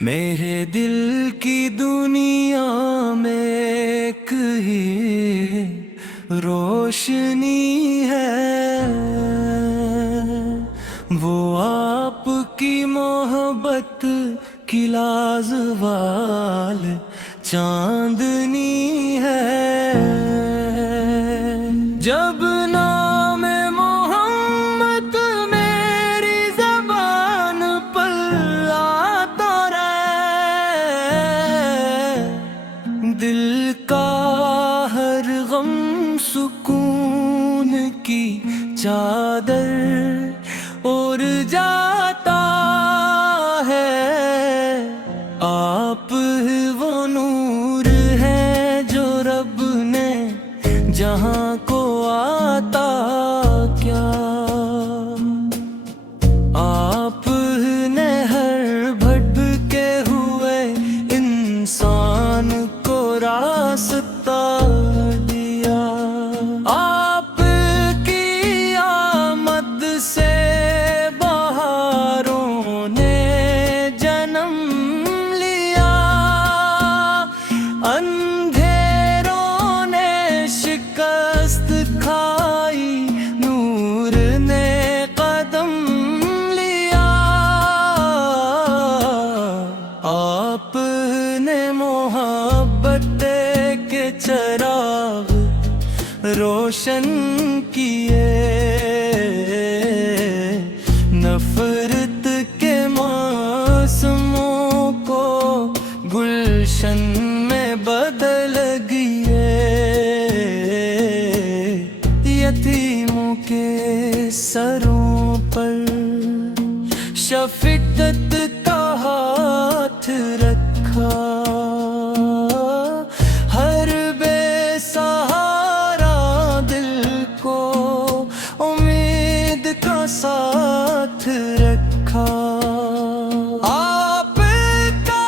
میرے دل کی دنیا میں ایک ہی روشنی ہے، وہ آپ کی محبت کی لازوال چاندنی ہے۔ جب نام محمد میری زبان پر آتا رہے، دل کا ہر غم سکون کی چادر اوڑھ جاتا ہے۔ آپ وہ نور ہیں جو رب نے جہاں کو عطا کیا، آپ نے ہر بھٹکے ہوئے انسان کو راستہ دیا۔ آپ کی آمد سے بہاروں نے جنم لیا، اندھیروں نے شکست کھائی، نور نے قدم لیا۔ آپ نے محبت کے چراغ روشن کیے، نفرت کے موسموں کو گلشن میں بدل گئے، یتیموں کے سروں پر شفقت کا ہاتھ رکھا، ہر بے سہارا دل کو امید کا ساتھ رکھا۔ آپ کا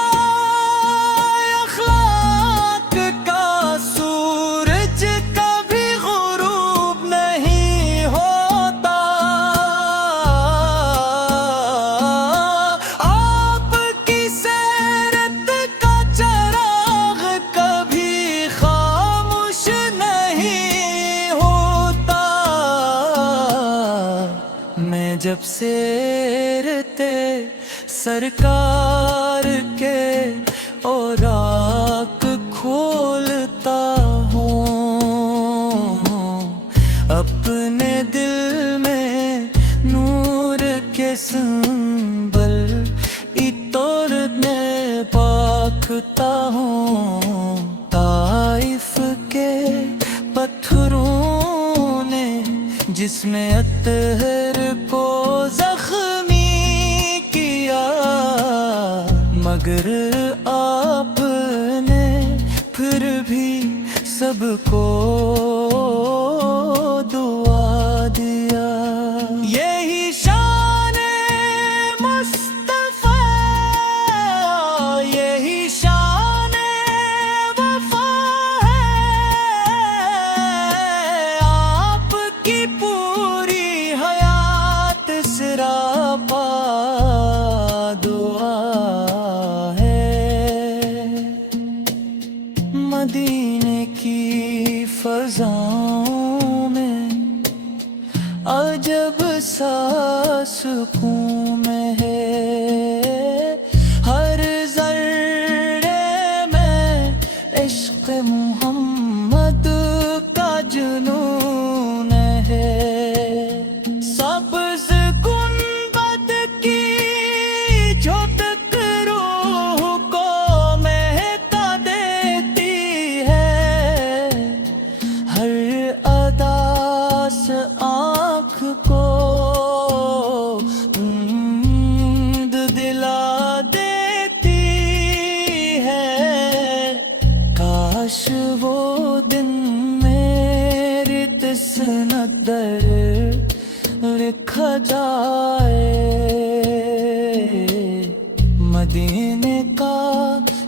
اخلاق کا سورج کبھی غروب نہیں ہوتا، آپ کی سیرت کا چراغ کبھی خاموش نہیں ہوتا۔ میں جب سیرتے سرکار کے اوراق کھولتا ہوں، اپنے دل میں نور کے سنبل عطر میں پاکتا ہوں۔ طائف کے پتھروں نے جس میں اطہر کو زخمی کیا، مگر آپ نے پھر بھی سب کو دعا دیا۔ یہی شان مصطفیٰ، یہی شان وفا ہے، آپ کی پوری حیات سراپا دعا ہے۔ مدینے کی فضاؤں میں عجب سا سکون میں ہے، ہر ذرے میں عشق محمد کا جنون ہے۔ سبز گنبد کی جھٹک روح کو مہکا دیتی ہے، ہر ادا سے آنکھ کو نیند دلا دیتی ہے۔ کاش وہ دن میری تسنت در لکھا جائے، مدینے کا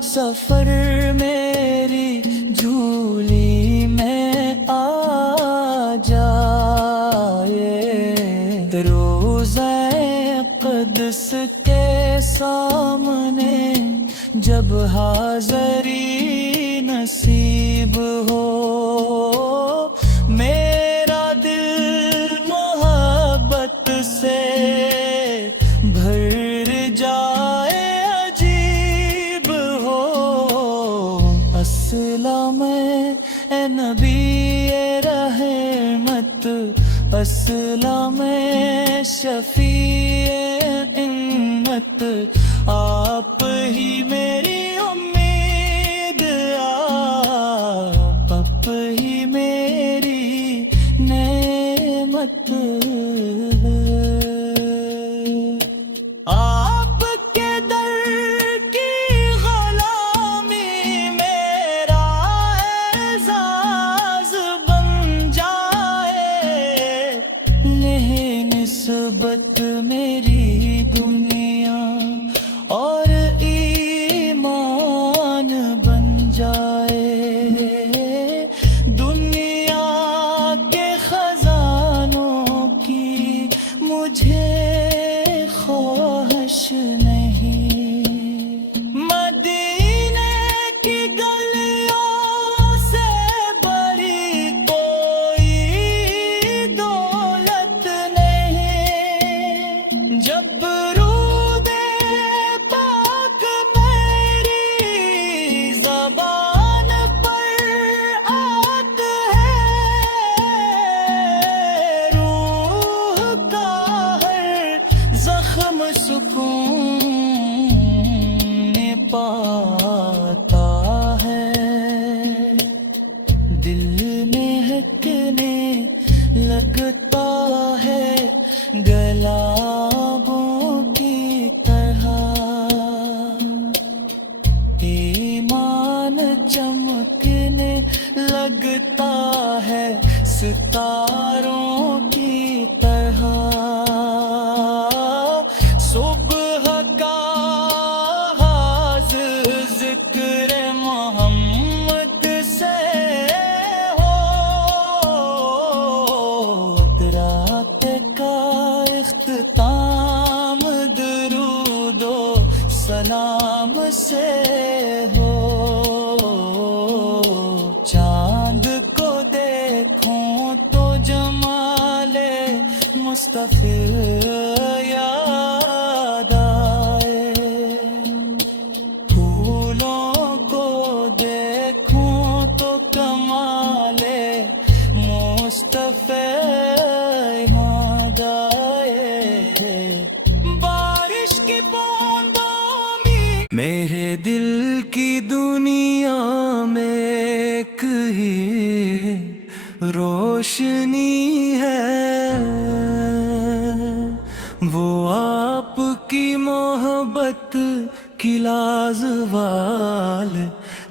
سفر میری جھولی میں آ جائے، روضہ قدس کے سامنے جب حاضری نصیب ہو میرا دل محبت سے بھر جائے عجیب ہو اسلام اے نبی رحمت اسلام شفیع امت آپ ہی میری امید آپ ہی میری نعمت آپ کے در کی غلامی میرا اعزاز بن جائے لے نسبت میری دنیا اور ایمان بن جائے دنیا کے خزانوں کی مجھے خواہش نہیں مدینے کی گلیوں سے بڑی کوئی دولت نہیں جب درود پاک میری زبان پر آتا ہے روح کا ہر زخم سکون پاتا ہے دل میں ہکنے لگتا ہے گلابوں کی طرح ایمان چمکنے لگتا ہے ستاروں کی طرح صبح کا آغاز ذکر محمد سے ہو رات کا اختتام درود و سلام سے ہو چاند کو دیکھوں تو جمال مصطفی یاد آئے پھولوں کو دیکھوں تو کمال مصطفی یاد آئے بارش کی بوندوں میں میرے دل کی دنیا میں ایک ہی روشنی ہے وہ آپ کی محبت کی لازوال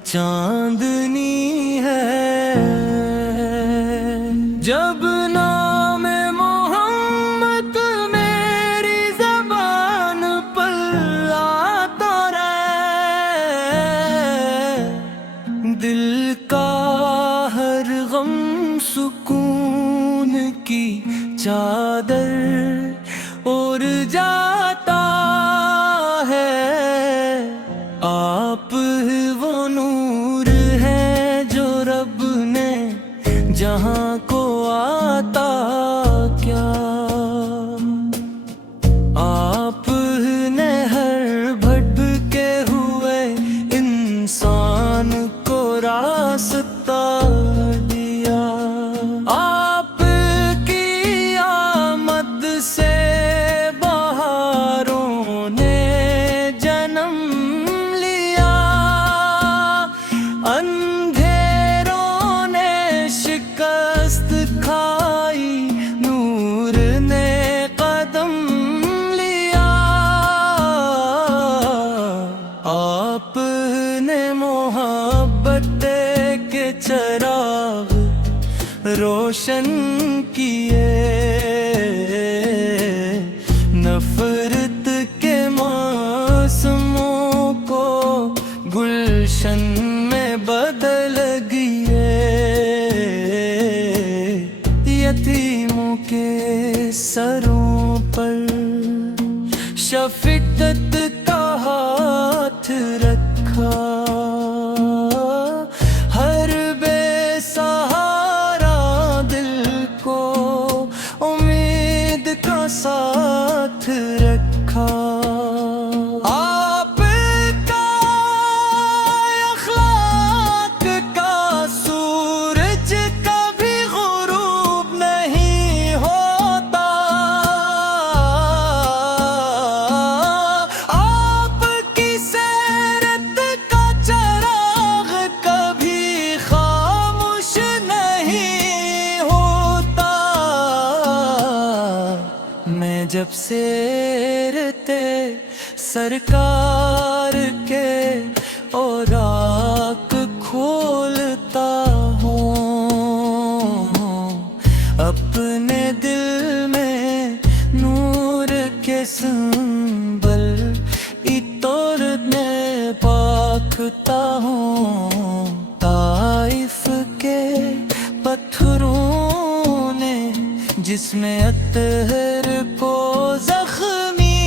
چاندنی ہے جب نام محمد میری زبان پر آتا رہے دل کا ہر غم سکون کی چادر اڑ جاتا ہے آپ وہ نور ہے جو رب نے جہاں کو آتا کیا آپ نے ہر بھٹکے ہوئے انسان کو راستہ دیا آپ کی آمد سے بہاروں نے جنم لیا اندھیروں نے شکست کھائی نور نے قدم لیا آپ نے محبت کے چراغ روشن کیے نفرت کے موسموں کو گلشن میں بدل گئے یتیموں کے سروں پر شفقت کا ہاتھ رکھ رکھا، ہر بے سہارا دل کو امید کا ساتھ رکھا۔ آپ کا اخلاق کا سورج کبھی غروب نہیں ہوتا، آپ کی سیرت کا چراغ کبھی خاموش نہیں ہوتا۔ میں جب سیرتے سرکار کے اوراق کھولتا ہوں، اپنے دل میں نور کے سنبل عطر میں پاکتا ہوں۔ طائف کے پتھروں نے جسم اطہر کو زخمی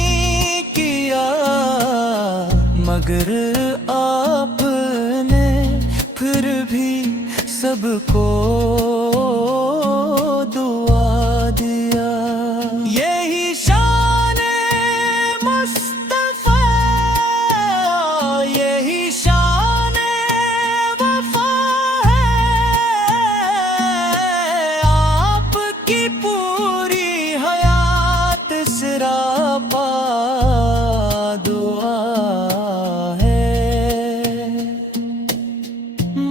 کیا، مگر آپ نے پھر بھی سب کو دعا دیا۔ یہی شان مصطفیٰ، یہی شان وفا ہے، آپ کی پوری حیات سراپا دعا ہے۔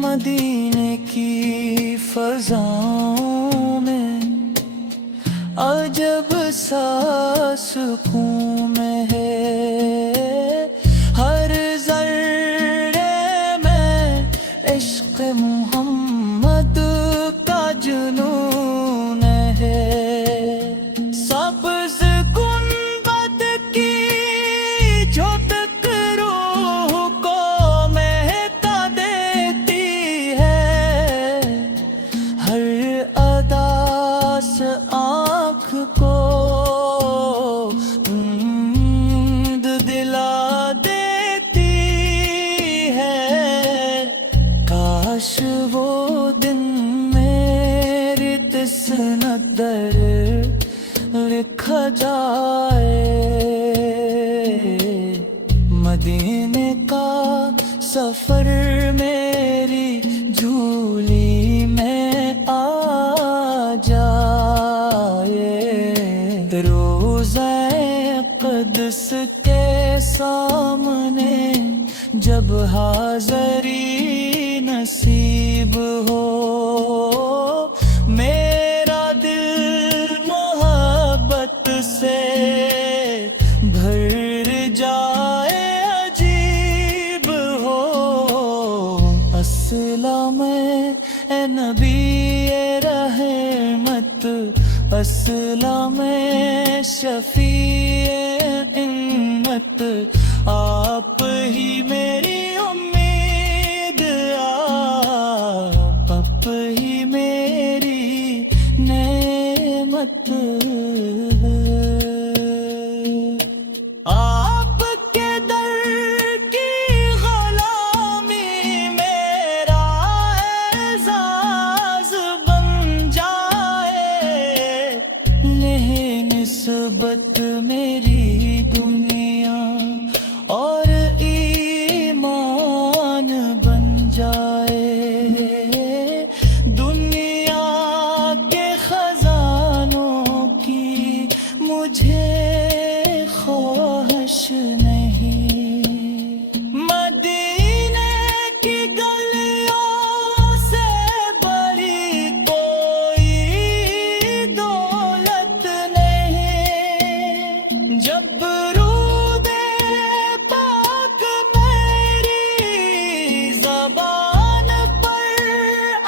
مدینے کی فضاؤں میں عجب سا سکون میں ہے، ہر ذرے میں عشق محمد کا جنون ہے۔ سبز گنبد کی جھٹک روح کو مہکا دیتی ہے، ہر ادا سے آنکھ کو نیند دلا دیتی ہے۔ کاش وہ دن میری تسنت در لکھا جائے، مدینے کا سفر میری جھولی میں آ جائے، روضہ قدس کے سامنے جب حاضری نصیب ہو، میرا دل محبت سے بھر جائے، عجیب ہو۔ السلام اے نبی رحمت، السلام شفیع امت، آپ ہی میری امید، آپ ہی میری نعمت۔ آپ کے در کی غلامی میرا اعزاز بن جائے، لے نسبت میری دنیا اور ایمان بن جائے، دنیا کے خزانوں کی مجھے خواہش نہیں، مدینے کی گلیوں سے بڑی کوئی دولت نہیں، جب درود پاک میری زبان پر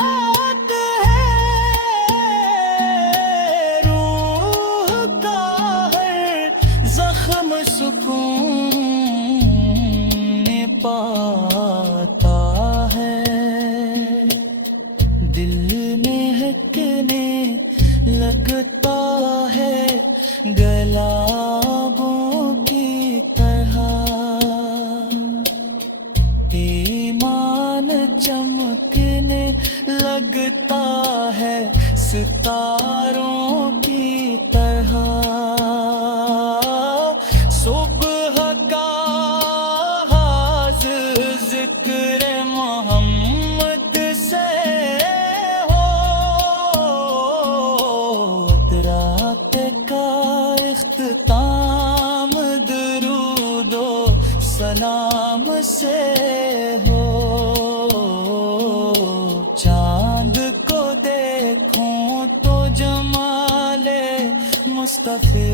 آتا ہے، روح کا ہر زخم سکون پاتا ہے، دل میں ہکنے لگتا ہے گلابوں کی طرح، چمکنے لگتا ہے ستاروں کی طرح. صبح کا آغاز ذکر محمد سے ہو, رات کا اختتام درود و سلام سے ہو. چاند کو دیکھوں تو جمال مصطفی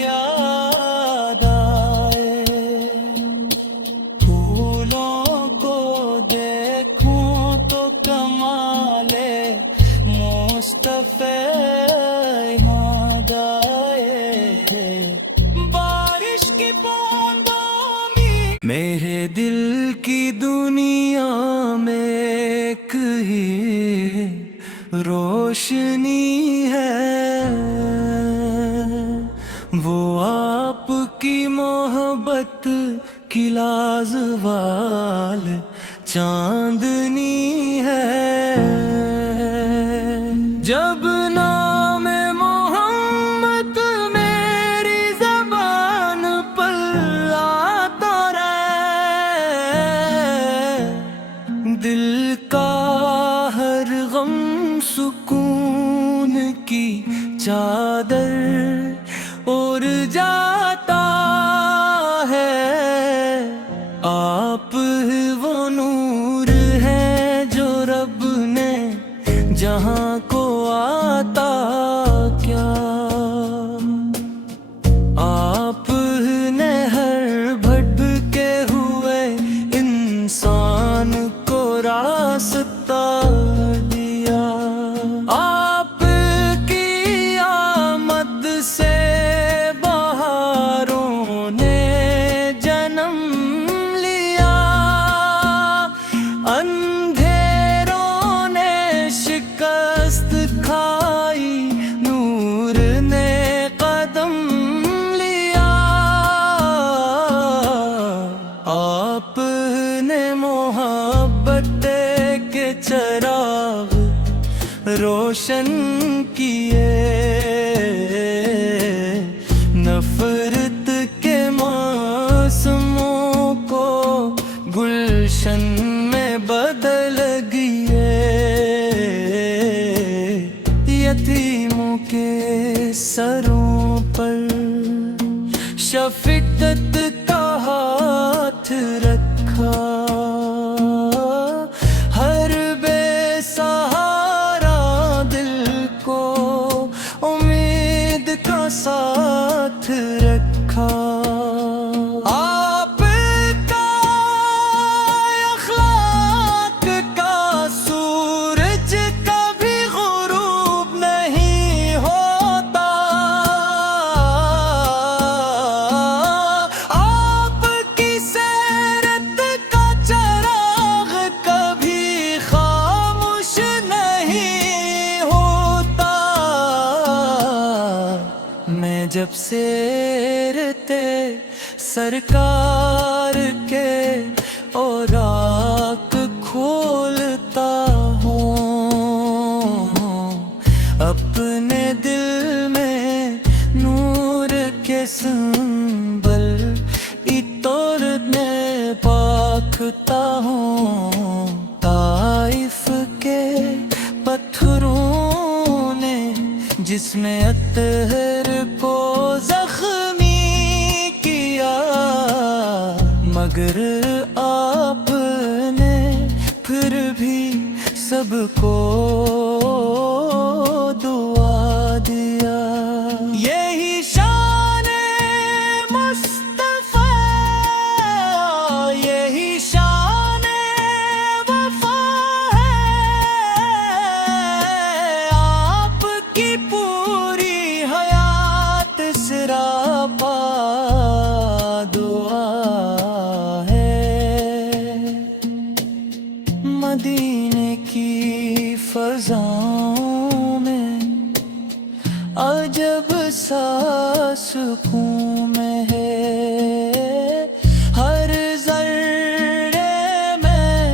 یاد آئے, پھولوں کو دیکھوں تو کمال مصطفی یاد آئے. بارش کی بوندوں میں میرے دل کی دنیا میں ایک ہی روشنی ہے, وہ آپ کی محبت کی لازوال چاندنی ہے. جب نام محمد میری زبان پر آتا رہے, دل کا ہر غم سکون کی چادر اوڑھ جاتا ہے. آپ وہ نور ہے جو رب نے جہاں کو عطا کیا. آپ نے ہر بھٹکے ہوئے انسان کو راستہ دیا. آپ کی آمد سے بہاروں نے جنم لیا, اندھیروں نے شکست کھائی, نور نے قدم لیا. آپ نے محبت کے چراغ روشن کیے, نفرت کے موسموں کو گلشن میں بدل گئے. یتیموں کے سروں پر شفقت کا ہاتھ رکھا, ہر بے سہارا دل کو امید کا ساتھ رکھا. آپ کا اخلاق کا سورج کبھی غروب نہیں ہوتا. آپ کی سیرت کا چراغ کبھی خاموش نہیں ہوتا. میں جب سیرتے سرکار کے اوراق کھولتا ہوں, اپنے دل میں نور کے سنبل اترنے پاکتا ہوں. طائف کے پتھروں نے جس میں اطہر کو زخمی کیا, مگر آپ نے پھر بھی سب کو دعا دیا. یہی شان مصطفیٰ, یہی شان وفا ہے. آپ کی پوری حیات سراپا دعا ہے. مدینے کی فضاؤں میں عجب سا سکون میں ہے, ہر ذرے میں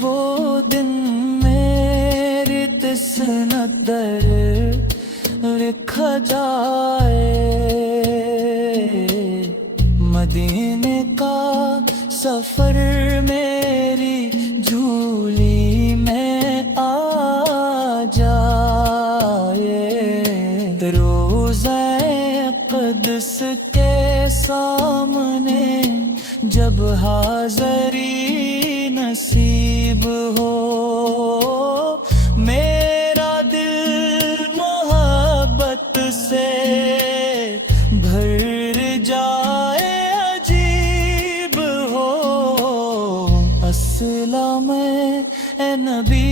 وہ دن میری تسنت در لکھا جائے، مدینے کا سفر میری جھولی میں آ جائے، روضہ قدس کے سامنے جب حاضری نصیب ہو، میرا دل محبت سے بھر جائے، عجیب ہو اسلام اے نبی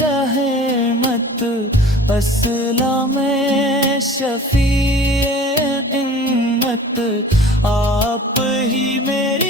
رحمت، اسلام شفیع امت، آپ ہی میری